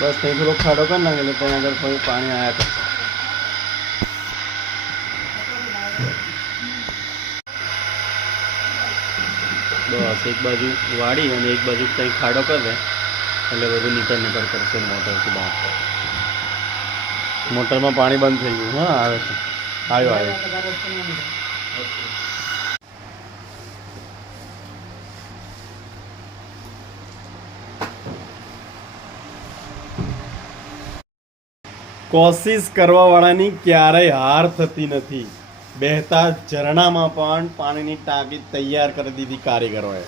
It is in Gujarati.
બસ ત્યાં થોડો ખાડો કરી નાખે એટલે ત્યાં આગળ પછી પાણી આવ્યા કરશે. બસ એક બાજુ વાળી અને એક બાજુ ત્યાં ખાડો કરી દે એટલે બધું નીકળ કરશે મોટરથી બહાર. મોટરમાં પાણી બંધ થઈ ગયું. હા આવે છે, આવ્યો. કોશિશ કરવા વાળાની ક્યારેય હાર થતી નથી. બહેતા ઝરણામાં પણ પાણીની ટાંકી તૈયાર કરી દીધી કારીગરોએ.